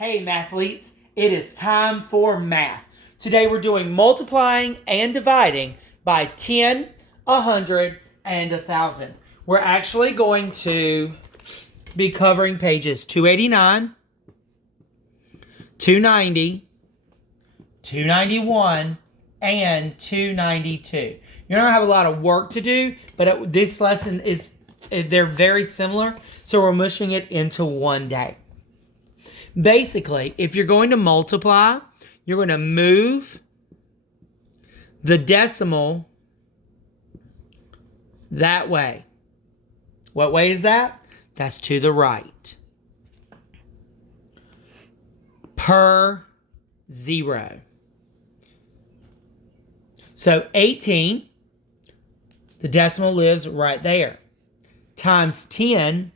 Hey mathletes, it is time for math. Today we're doing multiplying and dividing by 10, 100, and 1,000. We're actually going to be covering pages 289, 290, 291, and 292. You're going to have a lot of work to do, but this lesson they're very similar, so we're mushing it into one day. Basically, if you're going to multiply, you're going to move the decimal that way. What way is that? That's to the right. Per 0. So 18, the decimal lives right there. Times 10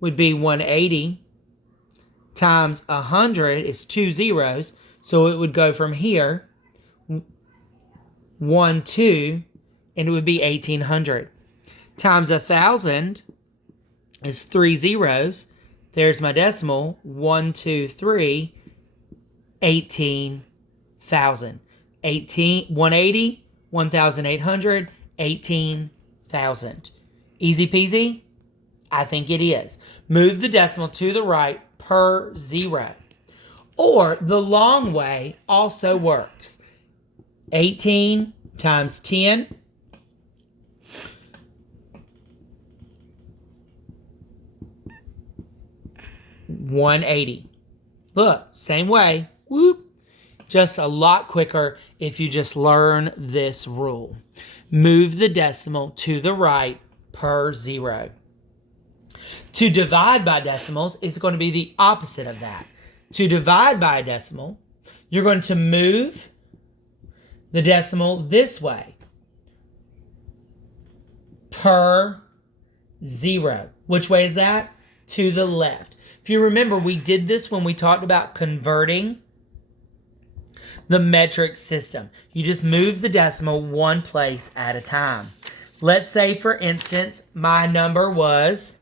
would be 180. Times 100 is 2 zeros, so it would go from here, 1, 2, and it would be 1,800. Times 1,000 is 3 zeros. There's my decimal, 1, 2, 3, 18,000. 180, 1,800, 18,000. Easy peasy? I think it is. Move the decimal to the right per 0. Or the long way also works. 18 times 10 180. Look, same way. Whoop. Just a lot quicker if you just learn this rule. Move the decimal to the right per 0. To divide by decimals is going to be the opposite of that. To divide by a decimal, you're going to move the decimal this way. Per 0. Which way is that? To the left. If you remember, we did this when we talked about converting the metric system. You just move the decimal one place at a time. Let's say, for instance, my number was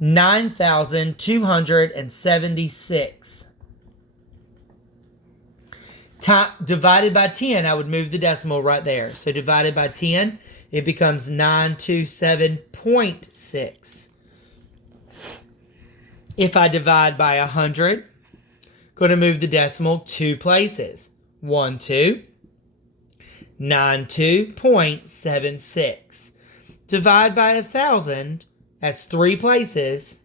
9,276. Divided by 10, I would move the decimal right there. So divided by 10, it becomes 927.6. If I divide by 100, going to move the decimal 2 places. 1, 2, 92.76. Divide by 1,000, that's 3 places,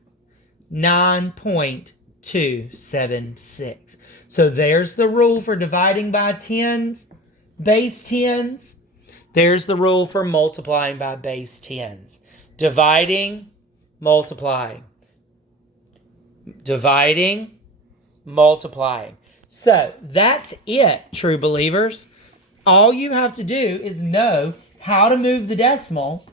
9.276. So there's the rule for dividing by tens, base tens. There's the rule for multiplying by base tens. Dividing, multiplying. Dividing, multiplying. So that's it, true believers. All you have to do is know how to move the decimal,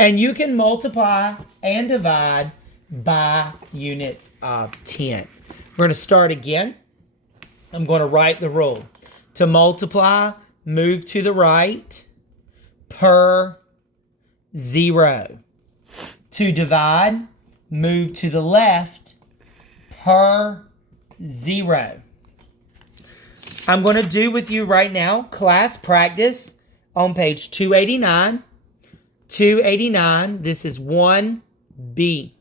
and you can multiply and divide by units of 10. We're going to start again. I'm going to write the rule. To multiply, move to the right per 0. To divide, move to the left per 0. I'm going to do with you right now class practice on page 289. 289, this is 1B.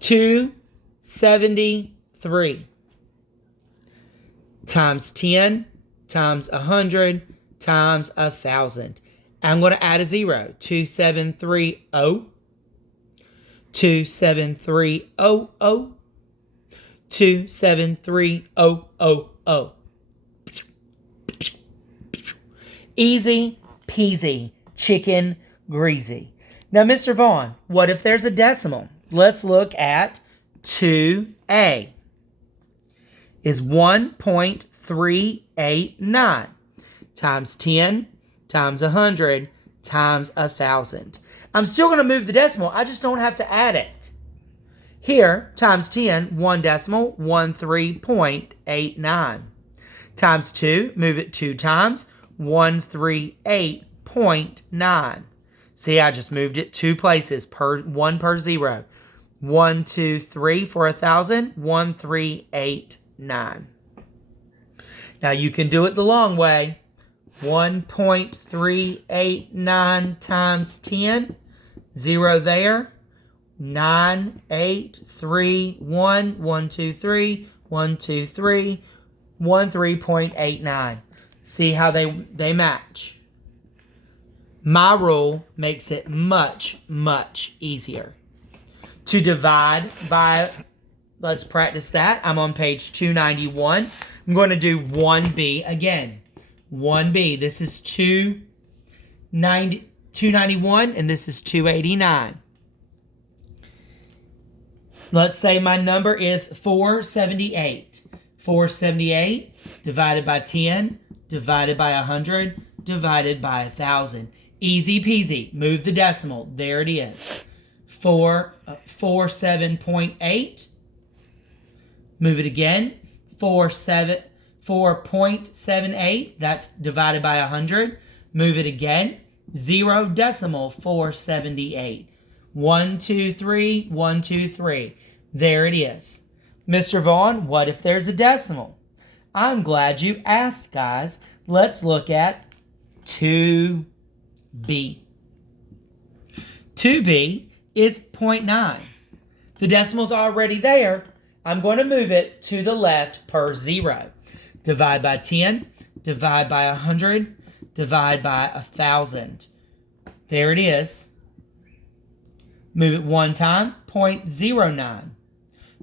273 times 10 times 100 times 1,000. I'm going to add a 0. 2730. 27300. 27300. Easy peasy, chicken greasy. Now, Mr. Vaughn, what if there's a decimal? Let's look at 2a. Is 1.389 times 10 times 100 times 1,000. I'm still going to move the decimal. I just don't have to add it. Here, times 10, 1 decimal, 13.89. Times 2, move it 2 times, 138.9. See, I just moved it 2 places, one per 0. 1, 2, 3 for 1,000. 1, 3, 8, 9. Now you can do it the long way. 1.389 times 10. 0 there. 9, 8, 3, 1. 1, 2, 3. 1, 2, 3. 1, 3.89. See how they match. My rule makes it much, much easier. To divide by, let's practice that. I'm on page 291. I'm going to do 1B again. 1B. This is 291 and this is 289. Let's say my number is 478. 478 divided by 10, divided by 100, divided by 1,000. Easy peasy. Move the decimal. There it is. 4.7.8. Move it again. 4.78. That's divided by 100. Move it again. 0 decimal 478. 1, 2, 3. 1, 2, 3. There it is. Mr. Vaughn, what if there's a decimal? I'm glad you asked, guys. Let's look at 2B. 2B is 0.9. The decimal's already there. I'm going to move it to the left per 0. Divide by 10, divide by 100, divide by 1,000. There it is. Move it 1 time, 0.09.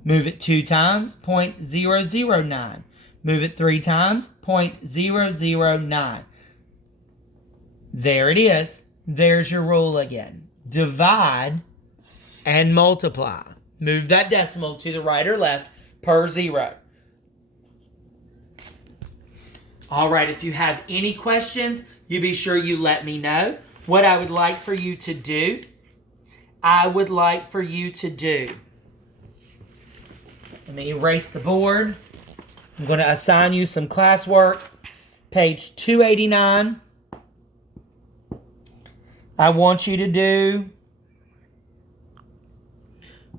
Move it 2 times, 0.009. Move it 3 times, 0.009. There it is. There's your rule again. Divide and multiply. Move that decimal to the right or left per 0. All right, if you have any questions, you be sure you let me know. What I would like for you to do, let me erase the board. I'm going to assign you some classwork. Page 289. I want you to do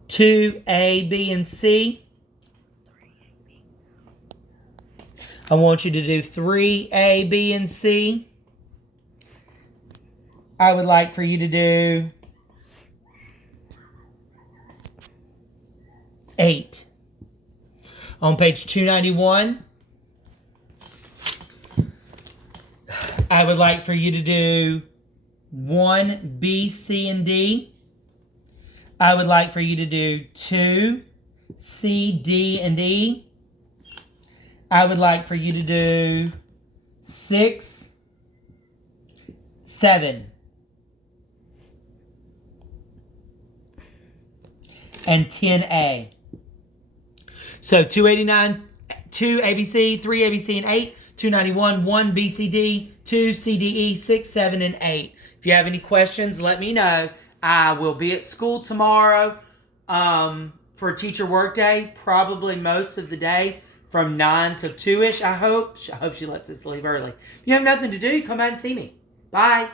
2A, B, and C. I want you to do 3A, B, and C. I would like for you to do 8. On page 291, I would like for you to do 1, B, C, and D. I would like for you to do 2, C, D, and E. I would like for you to do 6, 7, and 10A. So 289, 2 ABC, 3 ABC, and 8. 291, 1 BCD, 2 CDE, 6, 7, and 8. If you have any questions, let me know. I will be at school tomorrow for Teacher Workday, probably most of the day from 9 to 2-ish, I hope. I hope she lets us leave early. If you have nothing to do, come out and see me. Bye.